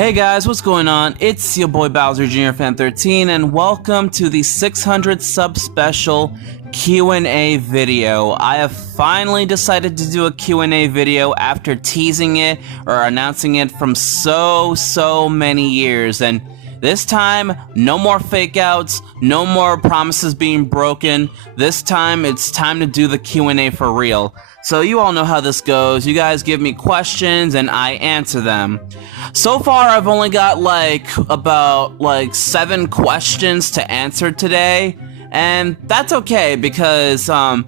Hey guys, what's going on? It's your boy Bowser Jr. Fan 13 and welcome to the 600 sub special Q&A video. I have finally decided to do a Q&A video after teasing it or announcing it from so many years, and this time, no more fake outs, no more promises being broken. This time, it's time to do the Q&A for real. So you all know how this goes. You guys give me questions and I answer them. So far, I've only got about 7 questions to answer today. And that's okay because, to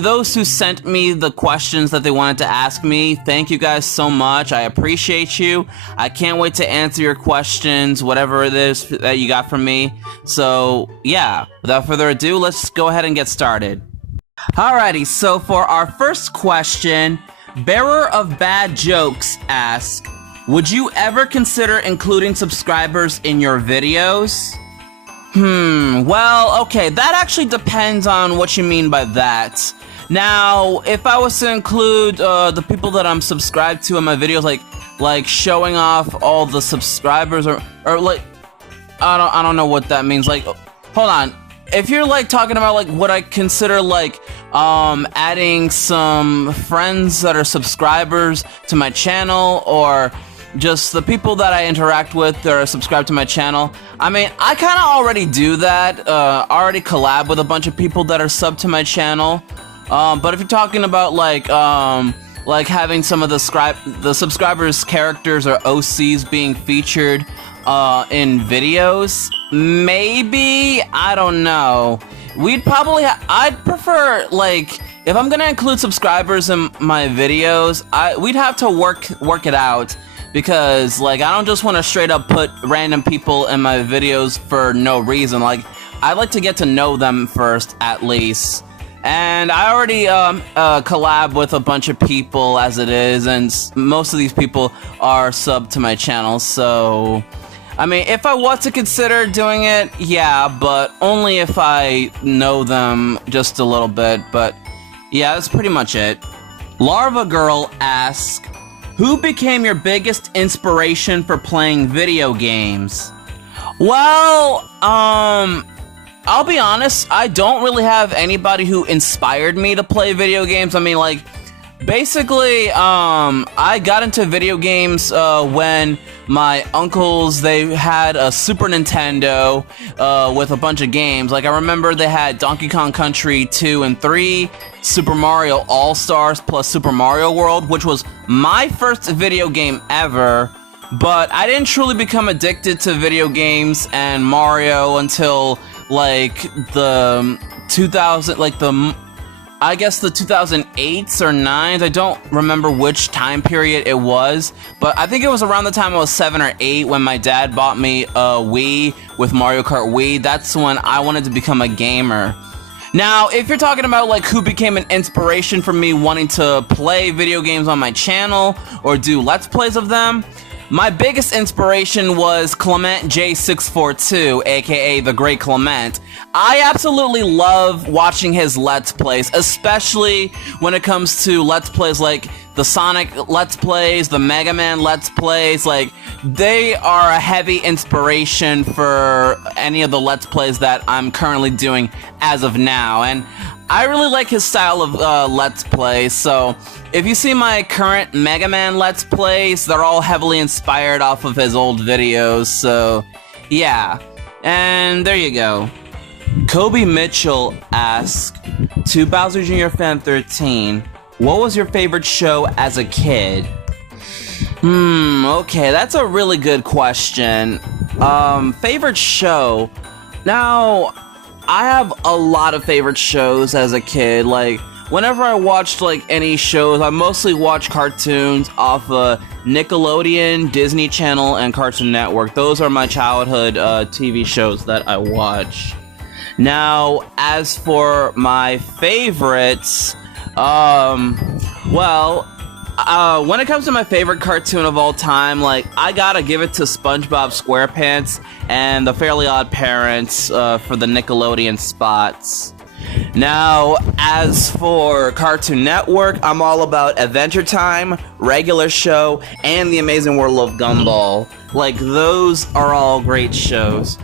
those who sent me the questions that they wanted to ask me, thank you guys so much. I appreciate you. I can't wait to answer your questions, whatever it is that you got from me. So, yeah, without further ado, let's go ahead and get started. Alrighty, so for our first question, Bearer of Bad Jokes asks, would you ever consider including subscribers in your videos? Well, okay, that actually depends on what you mean by that. Now, if I was to include the people that I'm subscribed to in my videos, like showing off all the subscribers or like, I don't know what that means. Like, hold on. If you're talking about what I consider adding some friends that are subscribers to my channel, or just the people that I interact with that are subscribed to my channel, I kind of already do that. Already collab with a bunch of people that are subbed to my channel. But if you're talking about having some of the subscribers' characters or OCs being featured in videos, maybe, I don't know. We'd probably I'd prefer, if I'm gonna include subscribers in my videos, we'd have to work it out, because I don't just want to straight up put random people in my videos for no reason. I'd like to get to know them first, at least. And I already collab with a bunch of people as it is, and most of these people are subbed to my channel, so if I was to consider doing it, yeah, but only if I know them just a little bit. But yeah, that's pretty much it. Larva Girl asks, who became your biggest inspiration for playing video games? Well, I'll be honest, I don't really have anybody who inspired me to play video games. Basically, I got into video games when my uncles, they had a Super Nintendo with a bunch of games. I remember they had Donkey Kong Country 2 and 3, Super Mario All-Stars plus Super Mario World, which was my first video game ever. But I didn't truly become addicted to video games and Mario until the 2008s or 9s. I don't remember which time period it was, but I think it was around the time I was 7 or 8 when my dad bought me a Wii with Mario Kart Wii. That's when I wanted to become a gamer. Now, if you're talking about who became an inspiration for me wanting to play video games on my channel or do Let's Plays of them, my biggest inspiration was Clement J642, aka The Great Clement. I absolutely love watching his Let's Plays, especially when it comes to Let's Plays like the Sonic Let's Plays, the Mega Man Let's Plays. They are a heavy inspiration for any of the Let's Plays that I'm currently doing as of now, and I really like his style of Let's Play. So if you see my current Mega Man Let's Plays, they're all heavily inspired off of his old videos, so yeah. And there you go. Kobe Mitchell asks, to Bowser Jr. Fan 13, what was your favorite show as a kid? Okay, that's a really good question. Favorite show? Now, I have a lot of favorite shows as a kid. Whenever I watched any shows, I mostly watch cartoons off Nickelodeon, Disney Channel, and Cartoon Network. Those are my childhood TV shows that I watch. Now, as for my favorites, when it comes to my favorite cartoon of all time, I gotta give it to SpongeBob SquarePants and The Fairly Odd Parents for the Nickelodeon spots. Now, as for Cartoon Network, I'm all about Adventure Time, Regular Show, and The Amazing World of Gumball. Like, those are all great shows.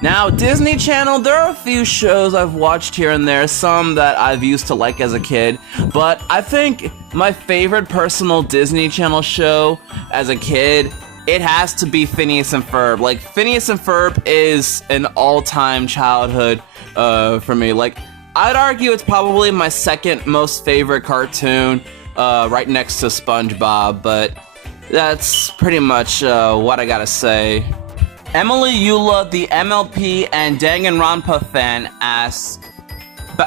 Now, Disney Channel, there are a few shows I've watched here and there, some that I've used to like as a kid, but I think my favorite personal Disney Channel show as a kid, it has to be Phineas and Ferb. Like, Phineas and Ferb is an all-time childhood for me. Like, I'd argue it's probably my second most favorite cartoon, right next to SpongeBob, but that's pretty much what I gotta say. Emily Eula, the MLP and Danganronpa fan, asks,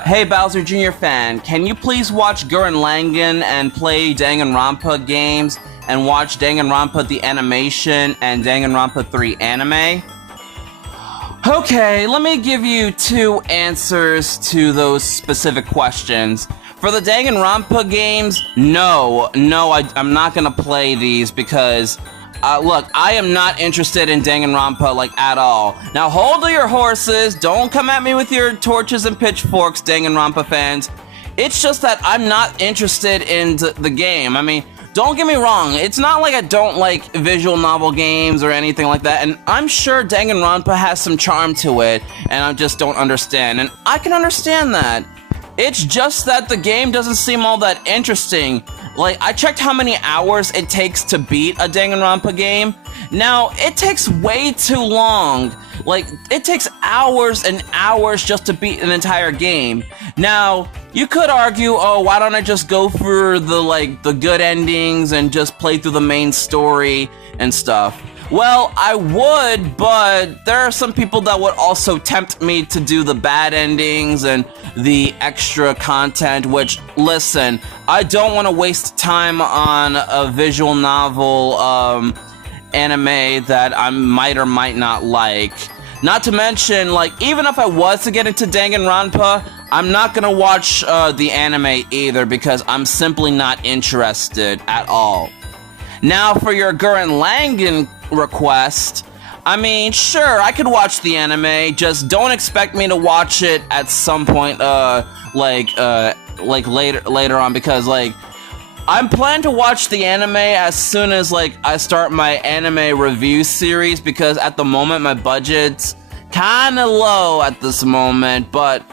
"Hey Bowser Jr. fan, can you please watch Gurren Lagann and play Danganronpa games and watch Danganronpa the animation and Danganronpa 3 anime?" Okay, let me give you two answers to those specific questions. For the Danganronpa games, no, I'm not gonna play these because, look, I am not interested in Danganronpa, like, at all. Now, hold your horses, don't come at me with your torches and pitchforks, Danganronpa fans. It's just that I'm not interested in the game. I mean, don't get me wrong, it's not like I don't like visual novel games or anything like that, and I'm sure Danganronpa has some charm to it, and I just don't understand, and I can understand that. It's just that the game doesn't seem all that interesting. Like, I checked how many hours it takes to beat a Danganronpa game. Now, it takes way too long. Like, it takes hours and hours just to beat an entire game. Now, you could argue, oh, why don't I just go for the good endings and just play through the main story and stuff? Well, I would, but there are some people that would also tempt me to do the bad endings and the extra content, which, listen, I don't want to waste time on a visual novel anime that I might or might not like. Not to mention, like, even if I was to get into Danganronpa, I'm not gonna watch the anime either because I'm simply not interested at all. Now, for your Gurren Lagann request, I mean, sure, I could watch the anime, just don't expect me to watch it at some point, later on, because, like, I'm planning to watch the anime as soon as, like, I start my anime review series, because at the moment my budget's kinda low at this moment, but,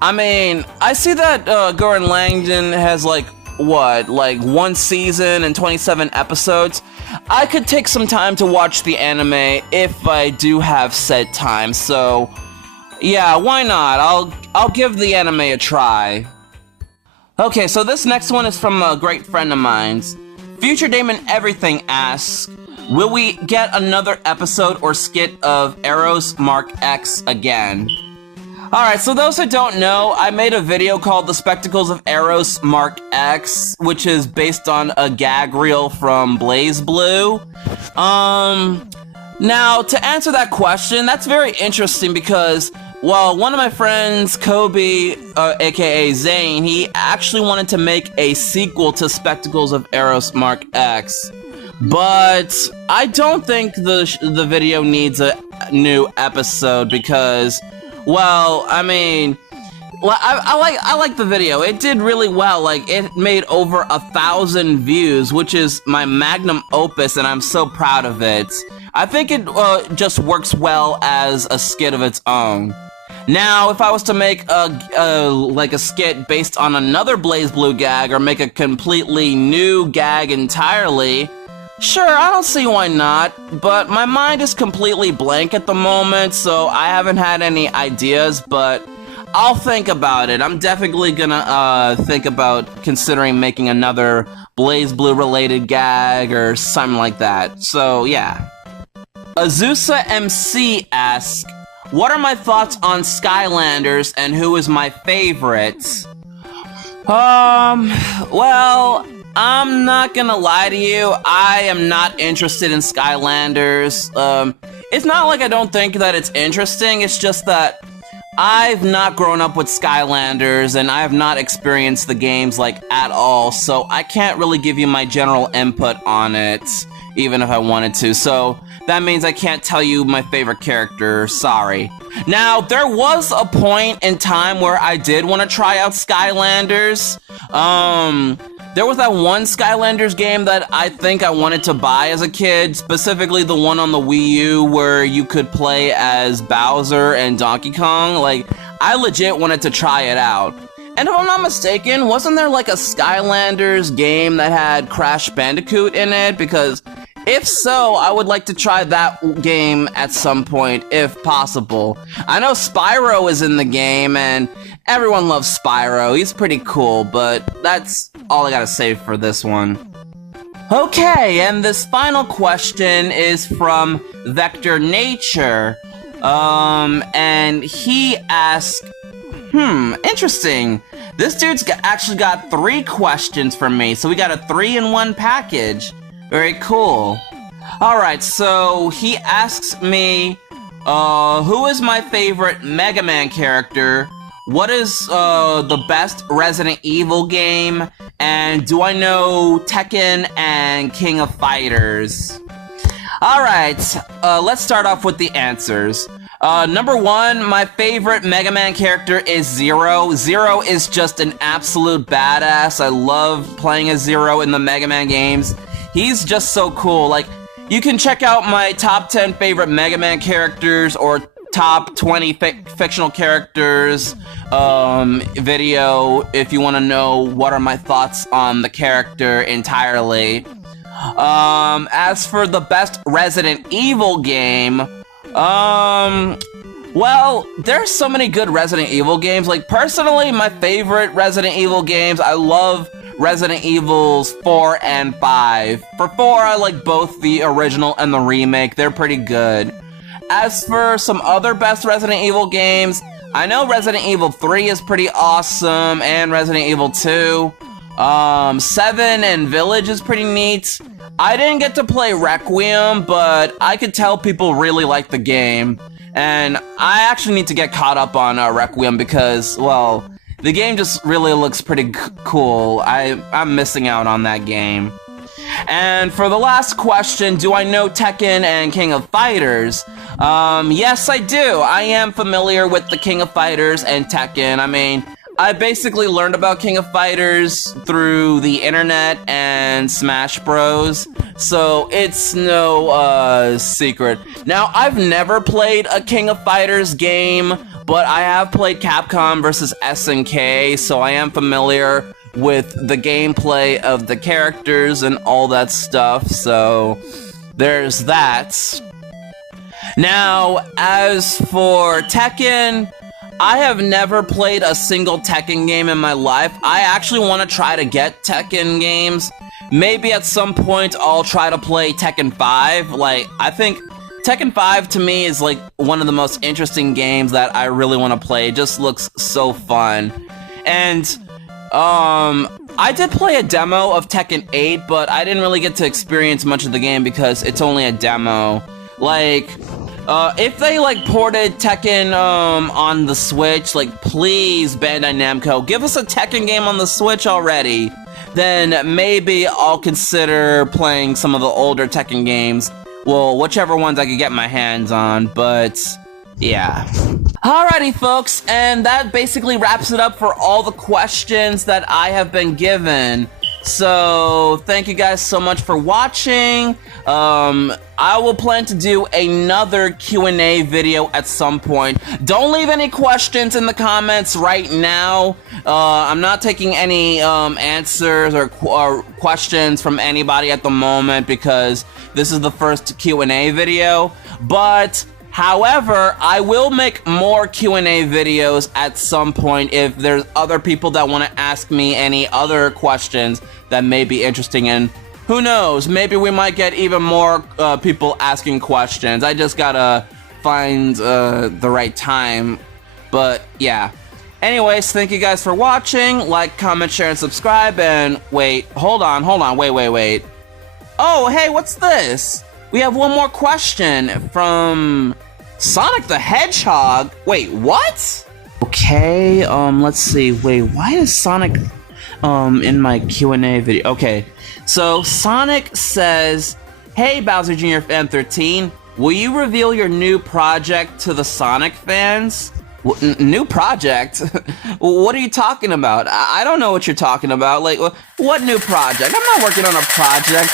I mean, I see that Gurren Lagann has, like, one season and 27 episodes. I could take some time to watch the anime if I do have said time, so yeah, why not? I'll give the anime a try. Okay, so this next one is from a great friend of mine's. Future Damon Everything asks, will we get another episode or skit of Eros Mark X again? Alright, so those who don't know, I made a video called The Spectacles of Eros Mark X, which is based on a gag reel from BlazBlue. Now, to answer that question, that's very interesting because, well, one of my friends, Kobe, aka Zane, he actually wanted to make a sequel to Spectacles of Eros Mark X. But I don't think the video needs a new episode because, well, I mean, I like the video. It did really well. Like, it made over 1,000 views, which is my magnum opus, and I'm so proud of it. I think it just works well as a skit of its own. Now, if I was to make a skit based on another BlazBlue gag or make a completely new gag entirely, sure, I don't see why not, but my mind is completely blank at the moment, so I haven't had any ideas, but I'll think about it. I'm definitely gonna think about considering making another BlazBlue related gag or something like that, so yeah. Azusa MC asks, what are my thoughts on Skylanders and who is my favorite? Well, I'm not gonna lie to you, I am not interested in Skylanders. It's not like I don't think that it's interesting, it's just that I've not grown up with Skylanders and I have not experienced the games, like, at all, so I can't really give you my general input on it, even if I wanted to, so that means I can't tell you my favorite character, sorry. Now, there was a point in time where I did want to try out Skylanders. There was that one Skylanders game that I think I wanted to buy as a kid, specifically the one on the Wii U where you could play as Bowser and Donkey Kong. Like, I legit wanted to try it out. And if I'm not mistaken, wasn't there like a Skylanders game that had Crash Bandicoot in it? Because if so, I would like to try that game at some point, if possible. I know Spyro is in the game, and everyone loves Spyro. He's pretty cool, but that's all I gotta say for this one. Okay, and this final question is from Vector Nature. And he asked, interesting. This dude's actually got 3 questions from me, so we got a 3-in-1 package. Very cool. Alright, so he asks me, who is my favorite Mega Man character? What is the best Resident Evil game? And do I know Tekken and King of Fighters? Alright, let's start off with the answers. Number 1, my favorite Mega Man character is Zero. Zero is just an absolute badass. I love playing as Zero in the Mega Man games. He's just so cool. Like, you can check out my top 10 favorite Mega Man characters or top 20 fictional characters video if you want to know what are my thoughts on the character entirely. As for the best Resident Evil game, well, there's so many good Resident Evil games. Like, personally, my favorite Resident Evil games, I love Resident Evils 4 and 5. For 4, I like both the original and the remake. They're pretty good. As for some other best Resident Evil games, I know Resident Evil 3 is pretty awesome, and Resident Evil 2. 7 and Village is pretty neat. I didn't get to play Requiem, but I could tell people really like the game. And I actually need to get caught up on Requiem because, well, the game just really looks pretty cool. I'm missing out on that game. And for the last question, do I know Tekken and King of Fighters? Yes, I do. I am familiar with the King of Fighters and Tekken. I mean, I basically learned about King of Fighters through the internet and Smash Bros. So it's no secret. Now, I've never played a King of Fighters game, but I have played Capcom vs. SNK, so I am familiar with the gameplay of the characters and all that stuff, so there's that. Now, as for Tekken, I have never played a single Tekken game in my life. I actually want to try to get Tekken games. Maybe at some point I'll try to play Tekken 5. Like, I think Tekken 5 to me is like one of the most interesting games that I really want to play. It just looks so fun. And I did play a demo of Tekken 8, but I didn't really get to experience much of the game because it's only a demo. Like, if they like ported Tekken on the Switch, like, please, Bandai Namco, give us a Tekken game on the Switch already. Then maybe I'll consider playing some of the older Tekken games. Well, whichever ones I could get my hands on, but yeah. Alrighty, folks, and that basically wraps it up for all the questions that I have been given. So, thank you guys so much for watching. I will plan to do another Q&A video at some point. Don't leave any questions in the comments right now. I'm not taking any answers or questions from anybody at the moment because this is the first Q&A video. But however, I will make more Q&A videos at some point if there's other people that want to ask me any other questions that may be interesting, and who knows, maybe we might get even more people asking questions. I just gotta find the right time, but yeah. Anyways, thank you guys for watching. Like, comment, share, and subscribe, and wait, hold on, wait. Oh, hey, what's this? We have one more question from Sonic the Hedgehog. Wait, what? Okay, let's see. Wait, why is Sonic in my Q&A video? Okay, so Sonic says, "Hey Bowser Jr. Fan 13, Will you reveal your new project to the Sonic fans? New project? What are you talking about? I don't know what you're talking about. Like, what new project? I'm not working on a project.